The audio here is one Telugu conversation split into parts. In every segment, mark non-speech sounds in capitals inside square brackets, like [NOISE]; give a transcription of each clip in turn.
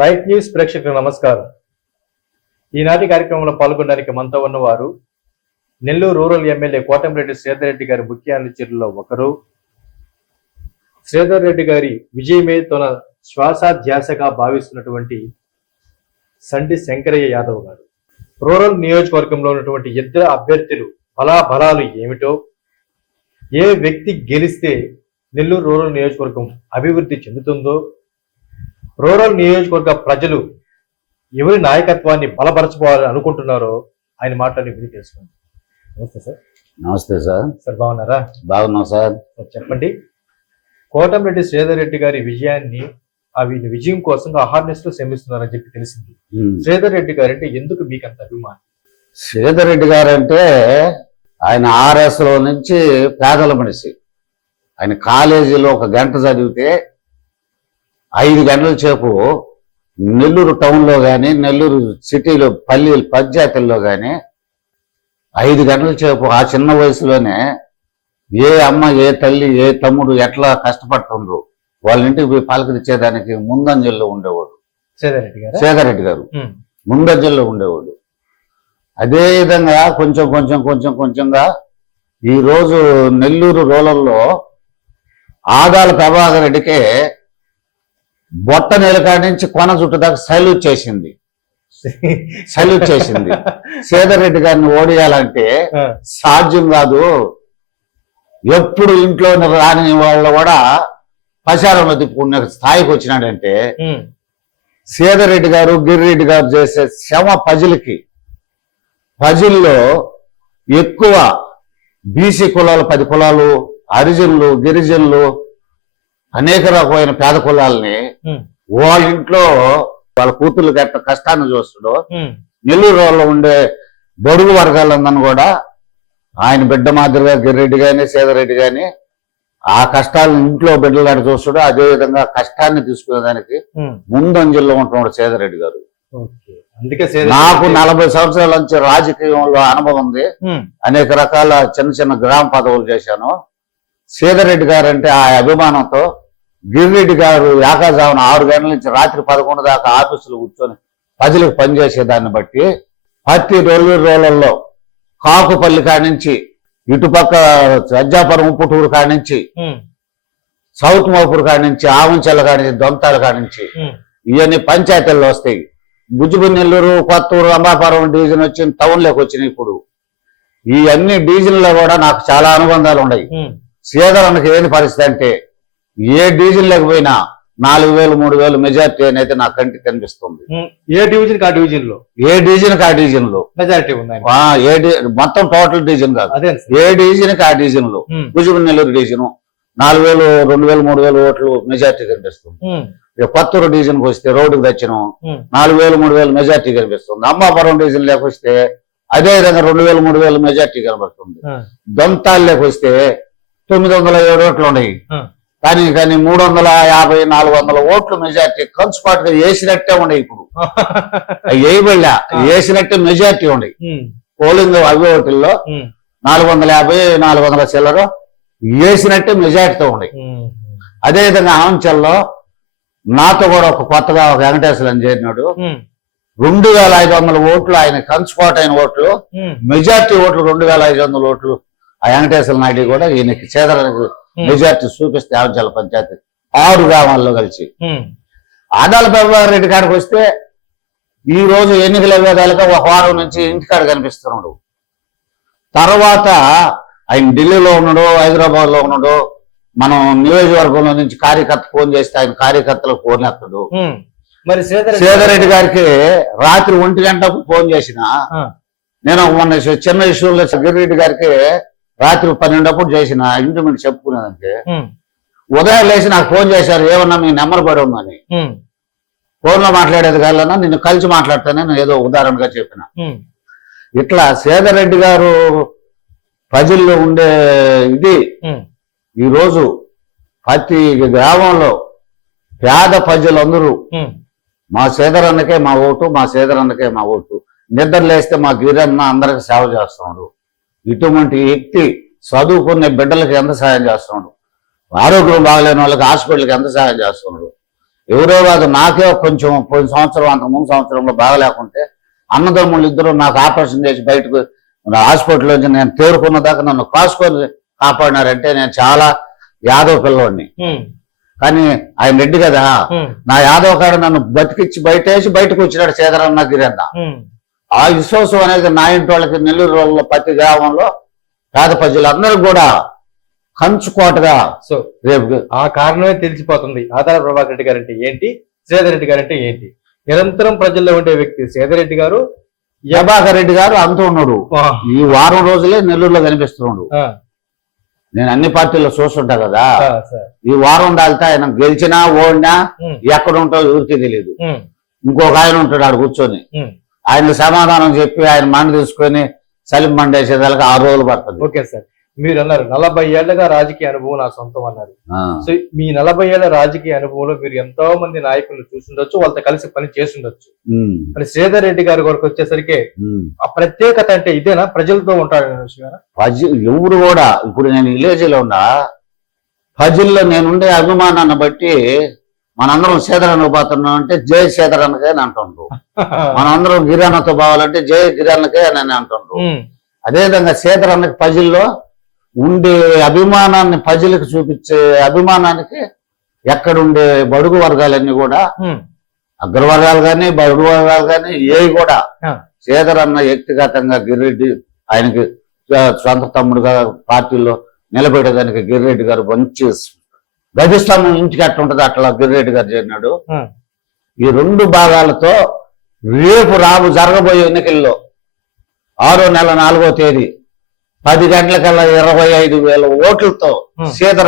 రైట్ న్యూస్ ప్రేక్షకులకు నమస్కారం. ఈనాటి కార్యక్రమంలో పాల్గొనడానికి మనతో ఉన్నవారు నెల్లూరు రూరల్ ఎమ్మెల్యే కోటంరెడ్డి శ్రీధర్ రెడ్డి గారి ముఖ్య అనుచరుల్లో ఒకరు. శ్రీధర్ రెడ్డి గారి విజయమే తన శ్వాసాధ్యాసగా భావిస్తున్నటువంటి సండి శంకరయ్య యాదవ్ గారు. రూరల్ నియోజకవర్గంలో ఉన్నటువంటి ఇద్దరు అభ్యర్థులు ఫలాఫలాలు ఏమిటో ఏ వ్యక్తి గెలిస్తే నెల్లూరు రూరల్ నియోజకవర్గం అభివృద్ధి చెందుతుందో రూరల్ నియోజకవర్గ ప్రజలు ఎవరి నాయకత్వాన్ని బలపరచుకోవాలని అనుకుంటున్నారో ఆయన మాటలు విని తెలుసుకోండి నమస్తే సార్. నమస్తే సార్. సార్ బాగున్నారా? బాగున్నాం సార్. చెప్పండి. కోటంరెడ్డి శ్రీధర్ రెడ్డి గారి విజయాన్ని అవి విజయం కోసం అహార్నెస్లో శ్రమిస్తున్నారని చెప్పి తెలిసింది. శ్రీధర్ రెడ్డి గారు అంటే ఎందుకు మీకు అంత అభిమానం? శ్రీధర్ రెడ్డి గారు అంటే ఆయన ఆర్ఎస్లో నుంచి పేదల మనిషి. ఆయన కాలేజీలో ఒక గంట చదివితే ఐదు గంటల సేపు నెల్లూరు టౌన్లో కానీ నెల్లూరు సిటీలో పల్లి పంచాయతీల్లో కానీ ఐదు గంటల సేపు ఆ చిన్న వయసులోనే ఏ అమ్మ ఏ తల్లి ఏ తమ్ముడు ఎట్లా కష్టపడుతుండ్రు? వాళ్ళ ఇంటికి పోయి పలకరించేదానికి ముందంజల్లో ఉండేవాడు. శ్రీధర్ రెడ్డి గారు. ముందంజల్లో ఉండేవాడు. అదే విధంగా కొంచెం కొంచెం కొంచెం కొంచెంగా ఈ రోజు నెల్లూరు రూరల్లో ఆదాల ప్రభాకర్ రెడ్డికే బొట్ట నీలకాడి నుంచి కొన చుట్టు దాకా సల్యూట్ చేసింది. సల్యూట్ చేసింది. శ్రీధర్ రెడ్డి గారిని ఓడియాలంటే సాధ్యం కాదు. ఎప్పుడు ఇంట్లో రాని వాళ్ళు కూడా ప్రచారంలో తిప్పుకునే స్థాయికి వచ్చినాడంటే సీదర్ రెడ్డి గారు గిరిరెడ్డి గారు చేసే శ్రమ ప్రజలకి ప్రజల్లో ఎక్కువ బీసీ కులాలు పది కులాలు హరిజనులు గిరిజనులు అనేక రకమైన పేద కులాలని వాళ్ళ ఇంట్లో వాళ్ళ కూతుర్లు గట్ట కష్టాన్ని చూస్తాడు. నెల్లూరు రోజుల్లో ఉండే బడుగు వర్గాలందరిని కూడా ఆయన బిడ్డ మాదిరిగా గిరిరెడ్డి గాని సీదరెడ్డి గాని ఆ కష్టాలను ఇంట్లో బిడ్డలాంటి చూస్తాడు. అదే విధంగా కష్టాన్ని తీసుకునేదానికి ముందంజల్లో ఉంటున్నాడు సేదరెడ్డి గారు. అందుకే నాకు నలభై సంవత్సరాల నుంచి రాజకీయంలో అనుభవం ఉంది. అనేక రకాల చిన్న చిన్న గ్రామ పదవులు చేశాను. సీతారెడ్డి గారు అంటే ఆ అభిమానంతో గిరిరెడ్డి గారు ఏకాజామున ఆరు గంటల నుంచి రాత్రి పదకొండు దాకా ఆఫీసులో కూర్చొని ప్రజలకు పనిచేసే దాన్ని బట్టి ప్రతి రైల్వే రోలల్లో కాకుపల్లి కాడి నుంచి ఇటుపక్క సజ్జాపురం ఉప్పుటూరు కాడి నుంచి సౌత్ మోపూర్ కాడి నుంచి ఆవంచెల కాడి నుంచి దొంతాల కాడి నుంచి ఇవన్నీ పంచాయతీల్లో వస్తాయి. బుజ్జిబు నెల్లూరు కొత్తూరు అంబాపురం డివిజన్ వచ్చిన టౌన్లోకి వచ్చినాయి ఇప్పుడు. ఈ అన్ని డివిజన్లో కూడా నాకు చాలా అనుబంధాలు ఉన్నాయి. ఉమ్, శ్రీధరన్కి ఏంది పరిస్థితి అంటే ఏ డివిజన్ లేకపోయినా నాలుగు వేలు మూడు వేలు మెజార్టీ అనేది నా కంటికి కనిపిస్తుంది. ఏ డివిజన్ కా డివిజన్లో ఏ డివిజన్ ఆ డివిజన్లో మెజారిటీ ఉంది. ఆ, ఏ మొత్తం టోటల్ డివిజన్ కాదు. ఏ డివిజన్ ఆ డివిజన్లో భుజపు నెల్లూరు డివిజన్. నాలుగు వేలు రెండు వేలు మూడు వేలు ఓట్లు మెజార్టీ కనిపిస్తుంది. కొత్తూరు డివిజన్కి వస్తే రోడ్డుకు దచ్చినం ఉమ్, నాలుగు వేలు మూడు వేలు మెజార్టీ కనిపిస్తుంది. అమ్మాపురం డివిజన్ లేక వస్తే అదే విధంగా రెండు వేలు మూడు వేలు మెజార్టీ కనబడుతుంది. ఆ, దొంతాల్లోకి వస్తే తొమ్మిది వందల ఏడు ఓట్లు ఉన్నాయి. కానీ కానీ మూడు వందల యాభై నాలుగు వందల ఓట్లు మెజార్టీ కంచుపాటుగా వేసినట్టే ఉన్నాయి ఇప్పుడు. [LAUGHS] వేయబడలే. వేసినట్టే మెజార్టీ ఉన్నాయి. ఉమ్, పోలింగ్ అవి ఓట్లలో నాలుగు వందల యాభై నాలుగు వందల చిల్లర వేసినట్టే మెజార్టీతో ఉన్నాయి. ఉమ్, అదేవిధంగా ఆంచల్లో నాతో కూడా ఒక కొత్తగా ఒక వెంకటేశ్వరం చేరినాడు. రెండు వేల ఐదు వందల ఓట్లు ఆయన కంచుకోట అయిన ఓట్లు. మెజార్టీ ఓట్లు రెండు వేల ఐదు వందల ఓట్లు. ఆ వెంకటేశ్వర నాయుడు కూడా ఈయనకి చేదరానికి ఉమ్, మెజార్టీ చూపిస్తే ఆంచల పంచాయతీ ఆరు గ్రామాల్లో కలిసి. ఆదాల ప్రభాకర్ రెడ్డి కాడికి వస్తే ఈ రోజు ఎన్నికల వేదాలుగా ఒక వారం నుంచి ఇంటికాడ కనిపిస్తున్నాడు. తర్వాత ఆయన ఢిల్లీలో ఉన్నాడు హైదరాబాద్లో ఉన్నాడు మనం నియోజకవర్గంలో నుంచి కార్యకర్త ఫోన్ చేస్తే ఆయన కార్యకర్తలకు ఫోన్ ఎత్తడు. మరి శ్రీధర్ శ్రీధర్ రెడ్డి గారికి రాత్రి ఒంటి గంటకు ఫోన్ చేసిన నేను మొన్న చిన్న ఇష్యూలో గిరిరెడ్డి గారికి రాత్రి పన్నెండప్పుడు చేసిన ఇంటిమెంట్ చెప్పుకునేదంటే ఉదయం లేచి నాకు ఫోన్ చేశారు ఏమన్నా మీ నెంబర్ పడి ఉందని. ఫోన్లో మాట్లాడేది కాదన్నా నిన్ను కలిసి మాట్లాడతానని ఏదో ఉదాహరణగా చెప్పిన. ఇట్లా సేదర్ రెడ్డి గారు ప్రజల్లో ఉండే ఇది ఉమ్, ఈ రోజు ప్రతి గ్రామంలో పేద ప్రజలందరూ మా సేదరన్నకే మా ఓటు మా సేదరన్నకే మా ఓటు. నిద్ర లేస్తే మా గిరన్న అందరికి సేవ చేస్తున్నాడు ఇటువంటి వ్యక్తి చదువుకునే బిడ్డలకి ఎంత సాయం చేస్తున్నాడు? ఆరోగ్యం బాగలేని వాళ్ళకి హాస్పిటల్కి ఎంత సాయం చేస్తున్నాడు? ఎవరో కాదు నాకే కొంచెం పోయిన సంవత్సరం అంత ముందు సంవత్సరంలో బాగలేకుంటే అన్నదమ్ముళ్ళు ఇద్దరు నాకు ఆపరేషన్ చేసి బయటకు హాస్పిటల్ నుంచి నేను తేరుకున్న దాకా నన్ను కాసుకొని కాపాడినారంటే నేను చాలా యాదవ్ పిల్లవాడిని కానీ ఆయన రెడ్డి కదా నా యాదవ్ కాడ నన్ను బతికిచ్చి బయటేసి బయటకు వచ్చినాడు సేదరన్న గిరన్న ఉమ్. ఆ విశ్వాసం అనేది నా ఇంటి వాళ్ళకి నెల్లూరు రోజుల్లో ప్రతి గ్రామంలో పేద ప్రజలందరూ కూడా కంచుకోటగా సో రేపు ఆ కారణమే తెలిసిపోతుంది. ఆదాల ప్రభాకర్ రెడ్డి గారు అంటే ఏంటి? శ్రీధర్ రెడ్డి గారు అంటే ఏంటి? నిరంతరం ప్రజల్లో ఉండే వ్యక్తి శ్రీధర్ రెడ్డి గారు ప్రభాకర్ రెడ్డి గారు అంటూ ఉన్నాడు. ఈ వారం రోజులే నెల్లూరులో కనిపిస్తున్నాడు. నేను అన్ని పార్టీల్లో చూస్తుంటా కదా. ఈ వారం దాల్తా ఆయన గెలిచినా ఓడినా ఎక్కడ ఉంటాడో ఎవరికి తెలియదు ఇంకొక ఆయన ఉంటాడు ఆడ కూర్చొని. ఆయన సమాధానం చెప్పి ఆయన మండ తీసుకొని సలిం మండేసేదానికి ఆరు రోజులు పడుతుంది. Okay sir. మీరు అన్నారు నలభై ఏళ్ళుగా రాజకీయ అనుభవం నా సొంతం అన్నారు. సో మీ నలభై ఏళ్ళ రాజకీయ అనుభవంలో మీరు ఎంతో మంది నాయకులను చూసుండొచ్చు వాళ్ళతో కలిసి పని చేస్తుండొచ్చు. ఉమ్, మరి శ్రీధర్ రెడ్డి గారి వరకు వచ్చేసరికి. ఆ ప్రత్యేకత అంటే ఇదేనా? ప్రజలతో ఉంటాడు ఎవరు కూడా ఇప్పుడు నేను విలేజ్లో ఉన్నా పజిల్లో నేనుండే అభిమానాన్ని బట్టి మనందరం సేదరన్న పోతున్నాం అంటే జై సేదరన్నకే అని అంటుండ్రు. మనందరం గిరాన్నతో పోవాలంటే జై గిరాన్నకే అని అంటుండ్రు. అదేవిధంగా సేదరన్నకి పజిల్లో ఉండే అభిమానాన్ని ప్రజలకు చూపించే అభిమానానికి ఎక్కడుండే బడుగు వర్గాలన్నీ కూడా అగ్రవర్గాలు కానీ బడుగు వర్గాలు కానీ ఏవి కూడా అన్న వ్యక్తిగతంగా గిరిరెడ్డి ఆయనకి సొంత తమ్ముడుగా పార్టీలో నిలబెట్టేదానికి గిరిరెడ్డి గారు మంచి గదిస్తంభం ఇంటికి అట్లా ఉంటుంది అట్లా గిరిరెడ్డి గారు చేరినాడు. ఈ రెండు భాగాలతో రేపు రాబు జరగబోయే ఎన్నికల్లో ఆరో నెల నాలుగో తేదీ పది గంటలకల్లా ఇరవై ఐదు వేల ఓట్లతో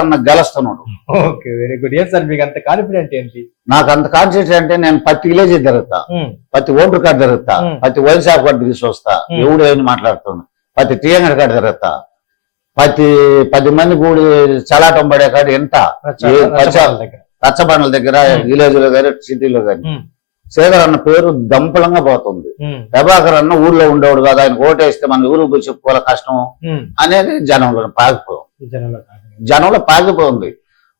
అన్న గెలుస్తున్నాడు. ఓకే వెరీ గుడ్ ఏం సార్ మీకు అంత కాన్ఫిడెంట్ ఏంటి? నాకు అంత కాన్సెప్ట్ అంటే నేను ప్రతి విలేజ్ తిరుగుతా ఉమ్, ప్రతి ఓటర్ కార్డు తిరుగుతా Hmm. ప్రతి వైన్ షాప్ కార్డు తీసుకొస్తా. ఎవడు ఏమి మాట్లాడుతున్నా ప్రతి టీఎంగర్ కార్డు తిరుగుతా ప్రతి పది మంది కూడి చలాటం పడే కాడు ఎంత రచ్చబండల దగ్గర. విలేజ్లో కానీ సిటీలో కానీ శ్రీధర్ అన్న పేరు దంపలంగా పోతుంది. ప్రభాకర్ అన్న ఊర్లో ఉండేవాడు కాదు. ఆయన ఓటేస్తే మన ఊరు చెప్పుకోవాలి కష్టం. అనేది జనంలో పాకిపోయింది ఈ జనంలో కాదు. పాకిపోయింది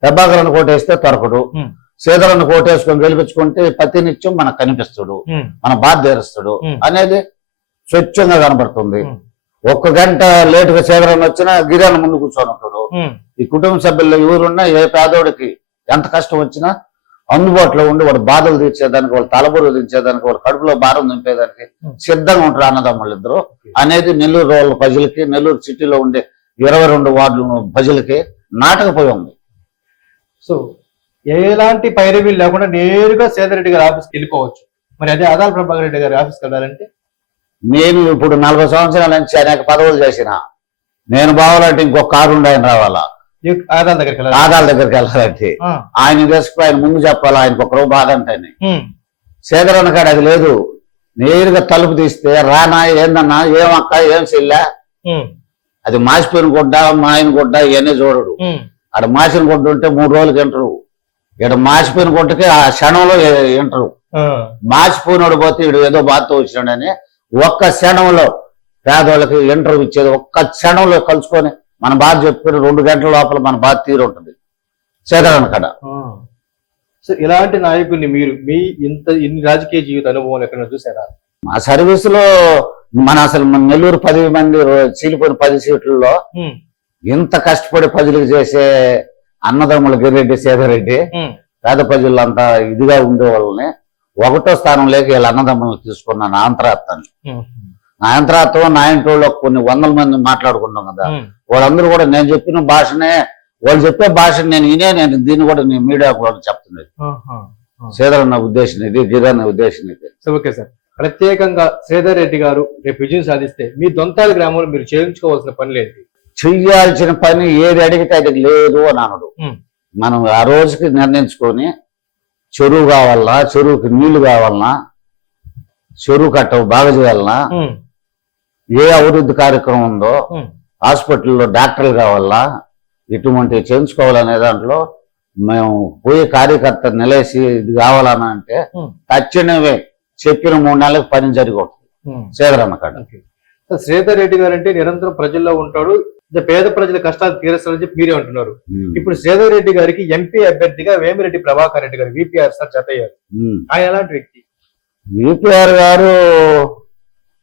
ప్రభాకర్ అన్న కోటేస్తే తొరకడు. శ్రీధర్ అన్న కోటేసుకొని గెలిపించుకుంటే ప్రతినిత్యం మనకు కనిపిస్తాడు. మన బాధ తీరుస్తాడు. అనేది స్వచ్ఛంగా కనబడుతుంది. ఒక్క గంట లేటుగా సేదరన్న వచ్చినా గిరాన ముందు కూర్చొని ఉంటాడు ఈ కుటుంబ సభ్యుల్లో ఎవరున్నా ఏ పేదోడికి ఎంత కష్టం వచ్చినా అందుబాటులో ఉండి వాడు బాధలు తీర్చేదానికి వాళ్ళు తలబురు తీర్చేదానికి వాడు కడుపులో భారం నింపేదానికి Hmm. సిద్ధంగా ఉంటారు అన్నదమ్ముళ్ళు ఇద్దరు. అనేది నెల్లూరు వాళ్ళ ప్రజలకి నెల్లూరు సిటీలో ఉండే ఇరవై రెండు వార్డుల ప్రజలకి నాటకపోయి ఉంది. సో ఎలాంటి పైరవీలు లేకుండా నేరుగా సేదర్ రెడ్డి గారి ఆఫీస్కి వెళ్ళిపోవచ్చు. మరి అదే ఆదాల ప్రభాకర్ రెడ్డి గారి ఆఫీస్కి వెళ్ళాలంటే నేను ఇప్పుడు నలభై సంవత్సరాల నుంచి అనేక పదవులు చేసిన నేను బావాలంటే ఇంకొక కారు ఉండి ఆయన రావాలా? ఏ ఆదాల దగ్గరికి వెళ్ళాలి? ఆదాల దగ్గరికి వెళ్ళాలంటే ఆయన తీసుకుని ఆయన ముందు చెప్పాలా? ఆయనకు ఒక రోజు బాధ అంటేనే ఉమ్, సేదరన్న కాడ అది లేదు. నేరుగా తలుపు తీస్తే రానా ఏందన్నా ఏమక్క ఏం చెల్లా? అది మాసిపోయిన గుడ్డ మాయన గుడ్డ ఇవన్నీ చూడడు. ఆడ మాసిన గుడ్డ ఉంటే మూడు రోజులకి ఎంటరు ఇక్కడ మాసిపోయిన గుడ్డకి ఆ క్షణంలో ఎంటరు ఆ, మాసిపోయినోడు పోతే ఇడు ఏదో బాధతో వచ్చినాడని ఒక్క క్షణంలో పేదవాళ్ళకి ఇంటర్వ్యూ ఇచ్చేది ఒక్క క్షణంలో కలుసుకొని మన బాధ చెప్పుకొని రెండు గంటల లోపల మన బాధ తీరు ఉంటుంది. సేదరన్న కాడ. సో ఇలాంటి నాయకుడిని మీరు మీ ఇంత ఇన్ని రాజకీయ జీవిత అనుభవం ఎక్కడ చూసారా? మా సర్వీస్లో మన అసలు మన నెల్లూరు పది మంది చీలిపోయిన పది సీట్లలో ఇంత కష్టపడి ప్రజలకు చేసే అన్నదమ్ముల గిరిరెడ్డి సేదరెడ్డి పేద ప్రజలు అంతా ఇదిగా ఉండే వాళ్ళని ఒకటో స్థానంలోకి వీళ్ళ అన్నదమ్ములను తీసుకున్నాను నా అంతరాత్తాన్ని ఉమ్, నా నా ఇంట్లో కొన్ని వందల మంది మాట్లాడుకుంటాం కదా. వాళ్ళందరూ కూడా నేను చెప్పిన భాషనే వాళ్ళు చెప్పే భాషను నేను వినే నేను దీన్ని కూడా నేను మీడియా కూడా చెప్తున్నది. ఆహా. సేదరన్న ఉద్దేశం ఇది గిరన్న ఉద్దేశం ఇది. Okay sir. ప్రత్యేకంగా శ్రీధర్ రెడ్డి గారు రేపు విజయం సాధిస్తే మీ దొంతాలి గ్రామంలో మీరు చేయించుకోవాల్సిన పనులు ఏంటి చెయ్యాల్సిన పని ఏది అడిగితే అది లేదు అని అనడు. మనం ఆ రోజుకి నిర్ణయించుకొని చెరువు కావాలన్నా చెరువుకి నీళ్ళు కావాలన్నా చెరువు కట్ట బాగా చేయాలన్నా ఉమ్, ఏ అభివృద్ధి కార్యక్రమం ఉందో హాస్పిటల్లో డాక్టర్లు కావాలా ఇటువంటి చేయించుకోవాలనే దాంట్లో మేము పోయి కార్యకర్త నిలేసి ఇది కావాలని అంటే తక్షణమే చెప్పిన మూడు నెలలకు పని జరిగి కాడ. సో శ్రీధర్ రెడ్డి గారు అంటే నిరంతరం ప్రజల్లో ఉంటాడు పేద ప్రజల కష్టాలు తీరుస్తారని చెప్పి మీరే అంటున్నారు. ఇప్పుడు శ్రీధర్ రెడ్డి గారికి ఎంపీ అభ్యర్థిగా వేమిరెడ్డి ప్రభాకర్ రెడ్డి గారు విపిఆర్ సార్ జత అయ్యారు. ఉమ్. ఆయన ఎలాంటి వ్యక్తి? యూపీఆర్ గారు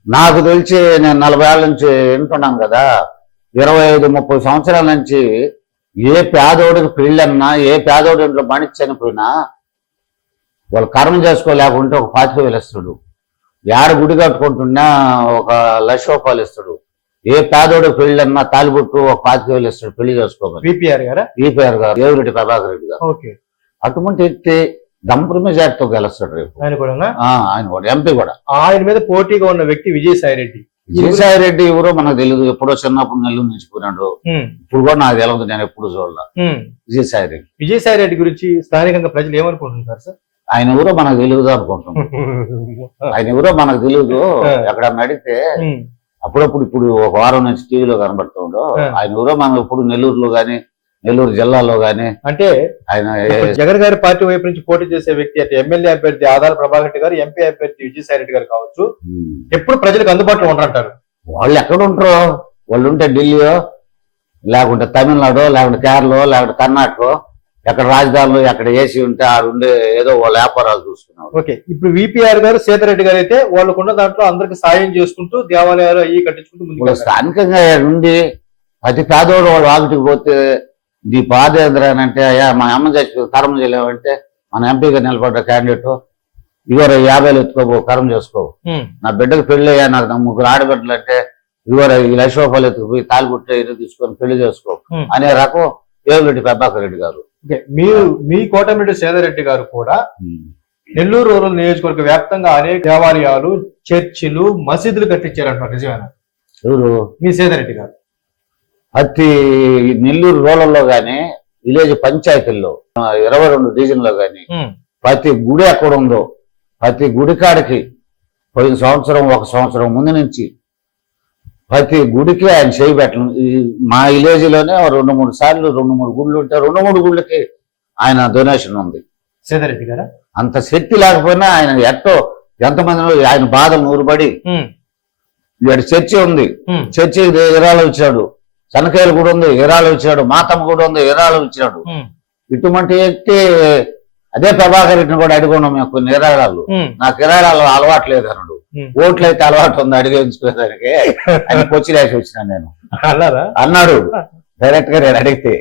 నాకు తెలిసి నేను నలభై ఏళ్ళ నుంచి వింటున్నాను కదా. ఇరవై ఐదు ముప్పై సంవత్సరాల నుంచి ఏ పేదోడికి పెళ్ళన్నా ఏ పేదోడి ఇంట్లో మనిషి చనిపోయినా వాళ్ళు కర్మ చేసుకోలేకుంటే ఒక పాతిక వేలు ఇస్తాడు. యాడ గుడి కట్టుకుంటున్నా ఒక లక్ష రూపాయలు ఇస్తాడు. ఏ పేదోడికి పెళ్ళన్నా తాలిబుట్టు ఒక పాతిక వేలు ఇస్తాడు పెళ్ళి చేసుకోమని. విపిఆర్ గారా? యూపీఆర్ గారు దేవిరెడ్డి ప్రభాకర్ రెడ్డి గారు. ఓకే. అటువంటి వ్యక్తి దంపతి మెజార్టీతో గెలుస్తాడు రేపు. ఆయన కూడా ఆయన కూడా ఎంపీ కూడా. ఆయన మీద పోటీగా ఉన్న వ్యక్తి విజయసాయి రెడ్డి. విజయసాయి రెడ్డి ఎవరో మనకు తెలియదు ఎప్పుడో చిన్నప్పుడు నెల్లూరు నుంచి పోయినాడు. ఉమ్, ఇప్పుడు కూడా నాకు తెలియదు నేను ఎప్పుడు చూడాల. విజయసాయి రెడ్డి. విజయసాయి రెడ్డి గురించి స్థానికంగా ప్రజలు ఏమనుకుంటున్నారు సార్? ఆయన ఎవరో మనకు తెలియదు అనుకుంటున్నాం [LAUGHS] ఆయన ఎవరో మనకు తెలియదు ఎక్కడ అడిగితే అప్పుడప్పుడు ఇప్పుడు ఒక వారం నుంచి టీవీలో కనబడుతుండో. ఆయన ఎవరో మనం ఇప్పుడు నెల్లూరులో గాని నెల్లూరు జిల్లాలో గాని అంటే ఆయన జగన్ గారి పార్టీ వైపు నుంచి పోటీ చేసే వ్యక్తి అంటే ఎమ్మెల్యే అభ్యర్థి ఆదాల ప్రభాకర్ రెడ్డి గారు ఎంపీ అభ్యర్థి విజయసాయి రెడ్డి గారు కావచ్చు. ఎప్పుడు ప్రజలకు అందుబాటులో ఉంటారంటారు వాళ్ళు ఎక్కడ ఉంటారో? వాళ్ళు ఉంటే ఢిల్లీయో లేకుంటే తమిళనాడు లేకుంటే కేరళ లేకుంటే కర్ణాటక ఎక్కడ రాజధానిలో ఎక్కడ ఏసీ ఉంటే ఆడ ఉండే ఏదో వాళ్ళ వ్యాపారాలు చూసుకున్నారు ఓకే. ఇప్పుడు విపిఆర్ గారు సీతారెడ్డి గారు అయితే వాళ్ళకున్న దాంట్లో అందరికి సాయం చేసుకుంటూ దేవాలయాలు అయ్యి కట్టించుకుంటూ ముందుకు. స్థానికంగా ఉండి ప్రతి పేదోడు వాళ్ళు వాకిటికి పోతే నీ పాదేంద్ర అని అంటే అయ్యా మా అమ్మ చచ్చిపోయి కర్మ చేయలేమంటే మన ఎంపీగా నిలబడ్డ క్యాండిడేట్ ఇవరు యాభైలు ఎత్తుకోబో కర్మ చేసుకో ఉమ్, నా బిడ్డకు పెళ్ళి అయ్యా నాకు నా ముగ్గురు ఆడబిడ్డలు అంటే ఇవరు ఈ లక్ష రూపాయలు ఎత్తుకుపోయి తాలి గుట్టే ఇది తీసుకొని పెళ్ళి చేసుకో. అనే రకం ఏవిరెడ్డి ప్రభాకర్ రెడ్డి గారు. మీరు మీ కోటమిరెడ్డి సేదరెడ్డి గారు కూడా నెల్లూరు రూరల్ నియోజకవర్గ వ్యాప్తంగా అనేక దేవాలయాలు చర్చిలు మసీదులు కట్టించారంటారు నిజమేనా? ఎవరు? మీ సేదరెడ్డి గారు. ప్రతి నెల్లూరు రూరల్లో గాని విలేజ్ పంచాయతీల్లో ఇరవై రెండు డివిజన్లో గాని ప్రతి గుడి ఎక్కడ ఉందో ప్రతి గుడి కాడికి పోయిన సంవత్సరం ఒక సంవత్సరం ముందు నుంచి ప్రతి గుడికి ఆయన చేయి పెట్టడం ఈ మా విలేజ్లోనే ఓ రెండు మూడు సార్లు రెండు మూడు గుళ్ళు ఉంటే రెండు మూడు గుళ్ళకి ఆయన డొనేషన్ ఉంది. సేదరెడ్డి గారా? అంత శక్తి లేకపోయినా ఆయన ఎట్టో ఎంతమంది ఆయన బాధలు నూరుబడి ఇక్కడ చర్చి ఉంది. చర్చి ఇరాలు ఇచ్చాడు. శనకాయలు కూడా ఉంది ఇరాలు ఇచ్చాడు. మాతమ్మ కూడా ఉంది ఇరాలు ఇచ్చాడు. ఉమ్, ఇటువంటి వ్యక్తి అదే ప్రభాకర్ రెడ్డిని కూడా అడుగున్నాం మేము కొన్ని ఇరాళాలు నాకు ఇరాళాలు అలవాటు లేదు అన్నాడు. ఓట్లు అయితే అలవాటు ఉంది అడిగేంచుకోవడానికి ఆయన [LAUGHS] కొచ్చి రాసి వచ్చినాను నేను. అన్నారా? అన్నాడు. [LAUGHS] డైరెక్ట్గా నేను అడిగితే.